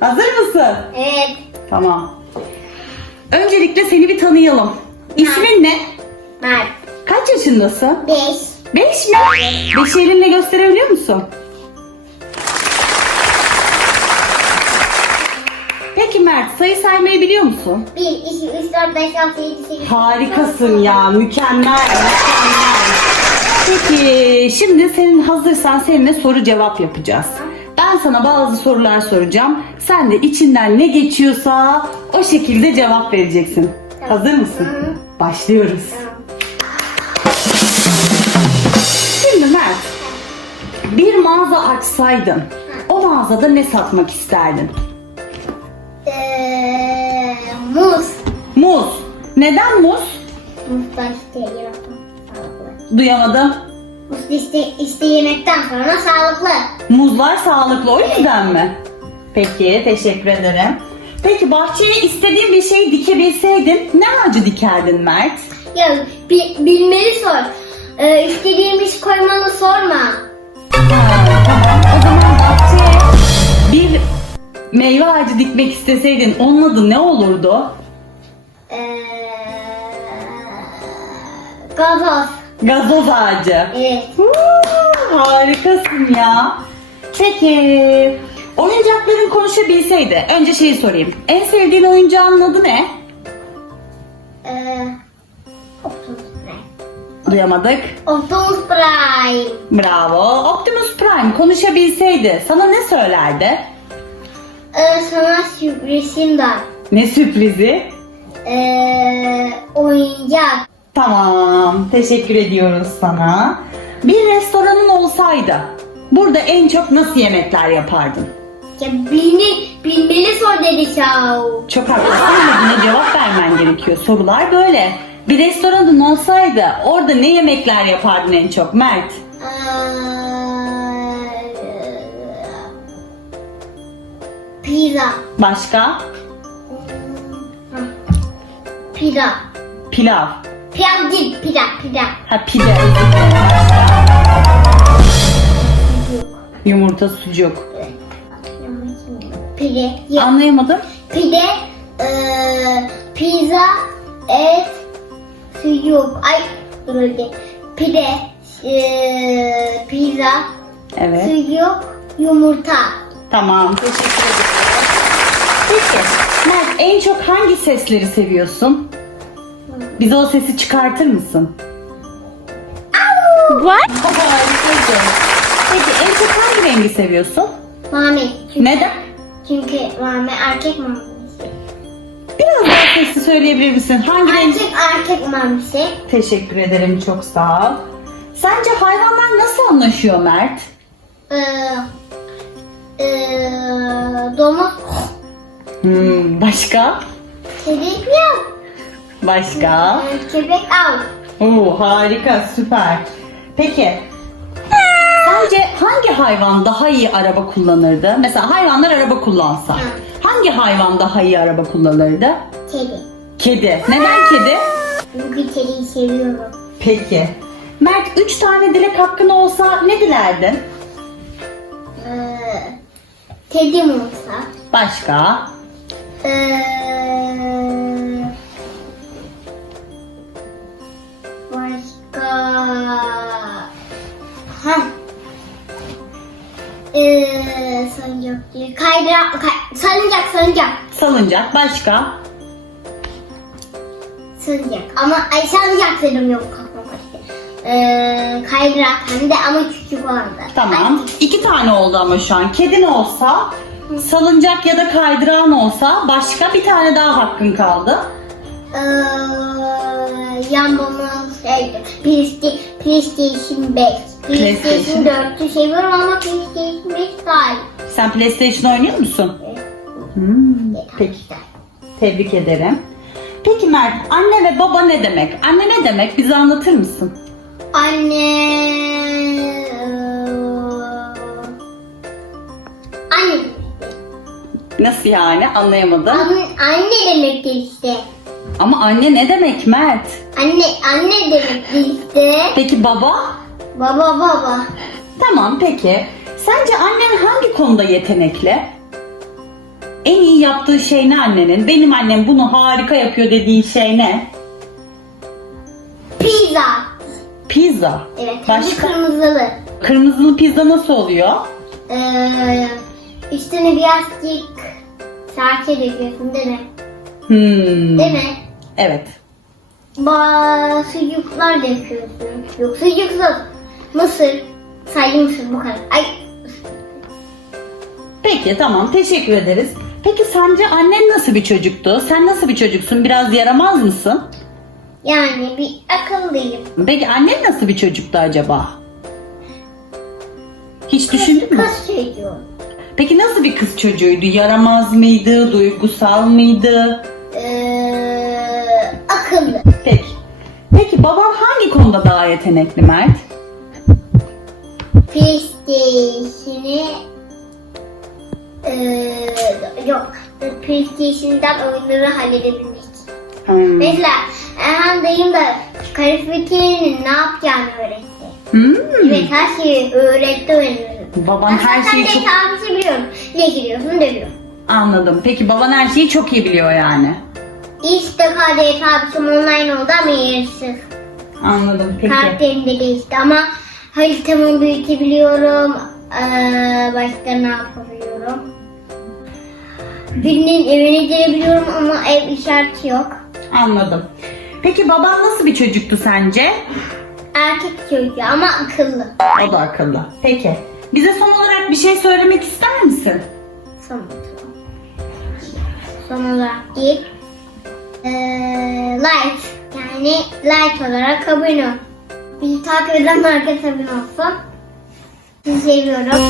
Hazır mısın? Evet. Tamam. Öncelikle seni bir tanıyalım. İsmin ne? Mert. Kaç yaşındasın? Beş. Beş mi? Beşi elinle gösterebiliyor musun? Peki Mert sayı saymayı biliyor musun? Bir, iki, üç, dört, beş, altı, yedi, sekiz. Harikasın ya mükemmel mükemmel. Peki şimdi senin hazırsan seninle soru cevap yapacağız. Ben sana bazı sorular soracağım. Sen de içinden ne geçiyorsa o şekilde cevap vereceksin. Hazır mısın? Hı. Başlıyoruz. Şimdi Mert, bir mağaza açsaydın, o mağazada ne satmak isterdin? Eee, muz. Muz. Neden muz? Muz yemekten sağlıklı. Duyamadım. Muz işte, işte yemekten sonra sağlıklı. Muzlar sağlıklı o yüzden mi? Peki teşekkür ederim. Peki bahçeye istediğin bir şey dikebilseydin ne ağacı dikerdin Mert? Ya bi- bilmeli sor. Ee, istediğim iş koymanı sorma. O zaman bahçeye bir meyve ağacı dikmek isteseydin onun adı ne olurdu? Ee, gazoz. Gazoz ağacı. Evet. Huu, harikasın ya. Peki oyuncakların konuşabilseydi önce şeyi sorayım. En sevdiğin oyuncağın adı ne? Ee, Optimus Prime. Duyamadık. Optimus Prime. Bravo. Optimus Prime konuşabilseydi sana ne söylerdi? Ee, sana sürprizim var. Ne sürprizi? Ee, oyuncak. Tamam. Teşekkür ediyoruz sana. Bir restoranın olsaydı burada en çok nasıl yemekler yapardın? Ya bilni, bilmeli sor dedi Şav. Çok haklısın ama buna cevap vermen gerekiyor. Sorular böyle. Bir restoranın olsaydı orada ne yemekler yapardın en çok Mert? Ee, pizza. Başka? Pizza. Pilav. Pilav değil, pizza, pizza. Ha pide. özür dilerim. Yumurta, sucuk. Pide. Ya, Anlayamadım. pide, eee, pizza, et, sucuk. Ay, dur öyle. Pide, eee, pizza, Evet. sucuk, yumurta. Tamam. Teşekkür ederim. Peki. Mert en çok hangi sesleri seviyorsun? Bize o sesi çıkartır mısın? What? Harikasın. Peki en çok hangi rengi seviyorsun? Mami. Çünkü, Neden? Çünkü mami erkek mamisi. Biraz daha sesli söyleyebilir misin? Hangi renk? Erkek erkek mamisi. Teşekkür ederim çok sağ ol. Sence hayvanlar nasıl anlaşıyor Mert? Eee, eee, domuz, Hmm, başka? kedi, miyav. Başka? Köpek, av. Oo, harika süper. Peki sence hangi hayvan daha iyi araba kullanırdı? Mesela hayvanlar araba kullansa. Hangi hayvan daha iyi araba kullanırdı? Kedi. Kedi. Neden kedi? Bugün kediyi seviyorum. Peki. Mert 3 tane dilek hakkın olsa ne dilerdin? Eee, kedim olsa. Başka? Eee, Kaydırak, kay, salıncak, salıncak. Salıncak. Başka? Salıncak. Ama ay salıncak dedim yok kafam karıştı. Eee, kaydırak hem de ama küçük vardı. Tamam. İki tane oldu ama şu an. Kedin olsa, salıncak ya da kaydırağın olsa başka bir tane daha hakkın kaldı. Eee, yanmamı şeydi. Playsta- PlayStation 5. PlayStation PlayStation. 4'ü seviyorum ama PlayStation 5 daha iyi. Sen PlayStation oynuyor musun? Hmm, peki. Tebrik ederim. Peki Mert, anne ve baba ne demek? Anne ne demek? Bize anlatır mısın? Anne... Anne. Nasıl yani? Anlayamadım. Anne, anne demekti işte. Ama anne ne demek Mert? Anne, anne demekti işte. Peki baba? Baba baba. Tamam peki. Sence annen hangi konuda yetenekli? En iyi yaptığı şey ne annenin? Benim annem bunu harika yapıyor dediğin şey ne? Pizza. Pizza. Evet. Başka? kırmızılı. Kırmızılı pizza nasıl oluyor? Ee, üstüne birazcık salça döküyorsun değil mi? Hmm. Değil mi? Evet. Sucuklar döküyorsun. Yok sucuksuz. Mısır. Sadece mısır bu kadar. Ay. Peki tamam teşekkür ederiz. Peki sence annen nasıl bir çocuktu? Sen nasıl bir çocuksun? Biraz yaramaz mısın? Yani bir akıllıyım. Peki annen nasıl bir çocuktu acaba? Hiç düşündün mü? Kız çocuğu. Peki nasıl bir kız çocuğuydu? Yaramaz mıydı? Duygusal mıydı? Akıllı. Peki. Peki baban hangi konuda daha yetenekli Mert? PlayStation'ı ee, yok. PlayStation'dan oyunları halledebilmek. Hmm. Mesela Erhan dayım da kaloriferinin ne yapacağını öğretti. Hmm. Evet her şeyi öğretti öğreniyorum. Baban her şeyi çok abisi biliyorum. Ne giriyorsun dövüyor. anladım. Peki baban her şeyi çok iyi biliyor yani. İşte KDF abisim online oldu ama. Anladım peki. Karakterim de değişti ama haritamı büyütebiliyorum. Ee, başka ne yapabiliyorum? Birinin evine girebiliyorum ama ev işareti yok. Anladım. Peki baban nasıl bir çocuktu sence? Erkek çocuğu ama akıllı. O da akıllı. Peki. Bize son olarak bir şey söylemek ister misin? Son Son olarak değil. Ee, light. Yani light olarak abone ol. Bizi takip eden herkes abone olsun. Sizi seviyorum.